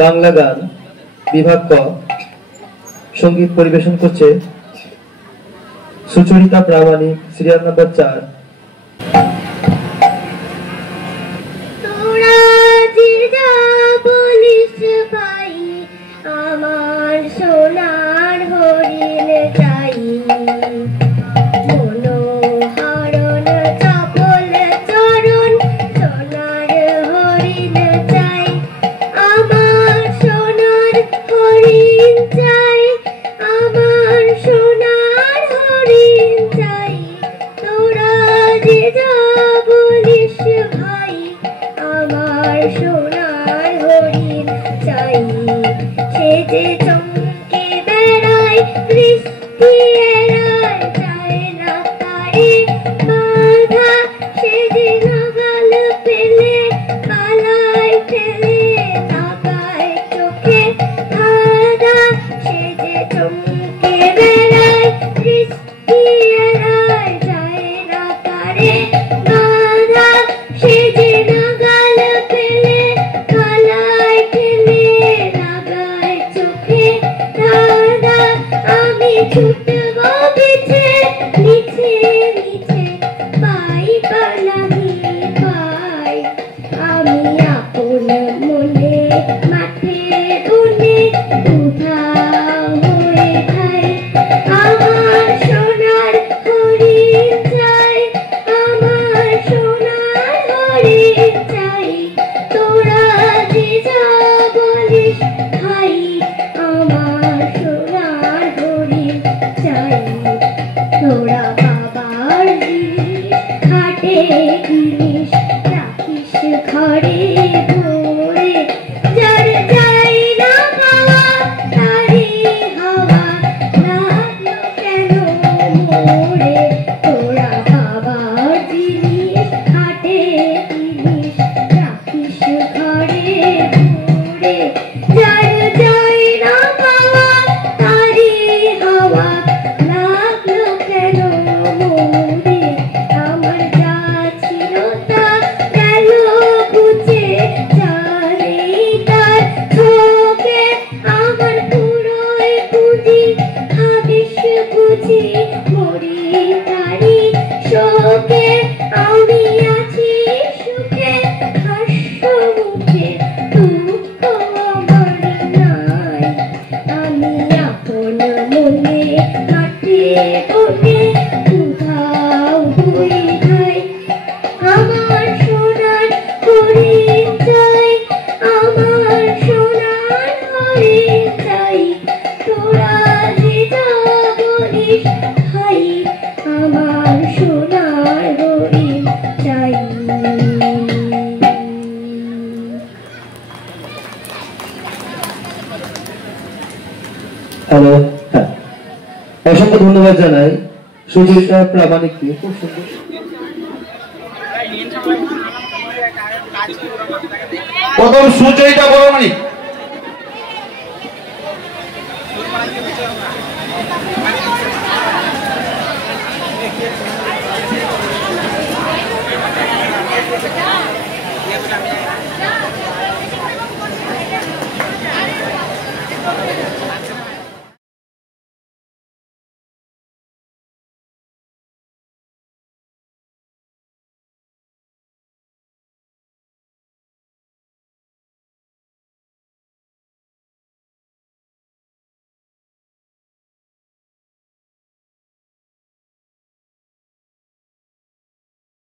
বাংলা গান বিভাগ ক সঙ্গীত পরিবেশন করছে সুচরিতা প্রামাণিক, সিরিয়াল নাম্বার 4। আমার সোনার হরিণ চাই, মনোহরণ চপল চরণ সোনার হরিণ চাই, আমার সোনার হরিণ চাই, আমার সোনার হরিণ চাই। তোরা যে যা বলিস ভাই, আমার সোনার হরিণ চাই। সে যে চমকে বেড়ায় বৃষ্টি এড়ায় যায় না তারে বাধা, সে যে নাগাল পেলে পালায় ফেলে তাকায় চোখে ধাঁধা, সে যে চমকে বেড়ায় বৃষ্টি এড়ায় যায় না তারে বাধা, সে যে নাগাল পেলে পালায় ফেলে লাগায় চোখে ধাঁধা। আমি ছুটব পিছে মিছে মিছে পাই পালাহি পাই, আমি আপন মনে মাঠে বনে উধাও হয়ে যাই। আমার সোনার হরিণ চাই, আমার সোনার হরিণ চাই। তোরা যে যা বলিস ভাই, আমার সোনার হরিণ চাই। তোরা বাবার জিনিস হাটে জিনিস রাখিস ঘরে ভরে, যার যাই না পাওয়া তারে হাওয়া লাগলো কেন মোরে। তোরা বাবার জিনিস হাটে জিনিস রাখিস ঘরে ভরে, যার যাই না পাওয়া তারে হাওয়া লাগলো কেন মোরে। আমার যা ছিল তা গেল বুঝে জানে তার ঠোকে, আমার পুরোই পুঁজি হাবিস বুঝি মরি তারি শোকে। আমি আছি সুখে হাস্য মুখে দুঃখ আমার নাই, আমি আপন মনে মাঠে বনে উধাও হয়ে যাই। আমার সোনার হরিণ চাই, আমার সোনার হরিণ চাই। তোরা যে যা বলিস ভাই, আমার সোনার হরিণ চাই। হ্যালো, হ্যাঁ, অসংখ্য ধন্যবাদ জানাই সুচরিতা প্রামাণিককে। খুব সুন্দর প্রথম সুচরিতা প্রামাণিক।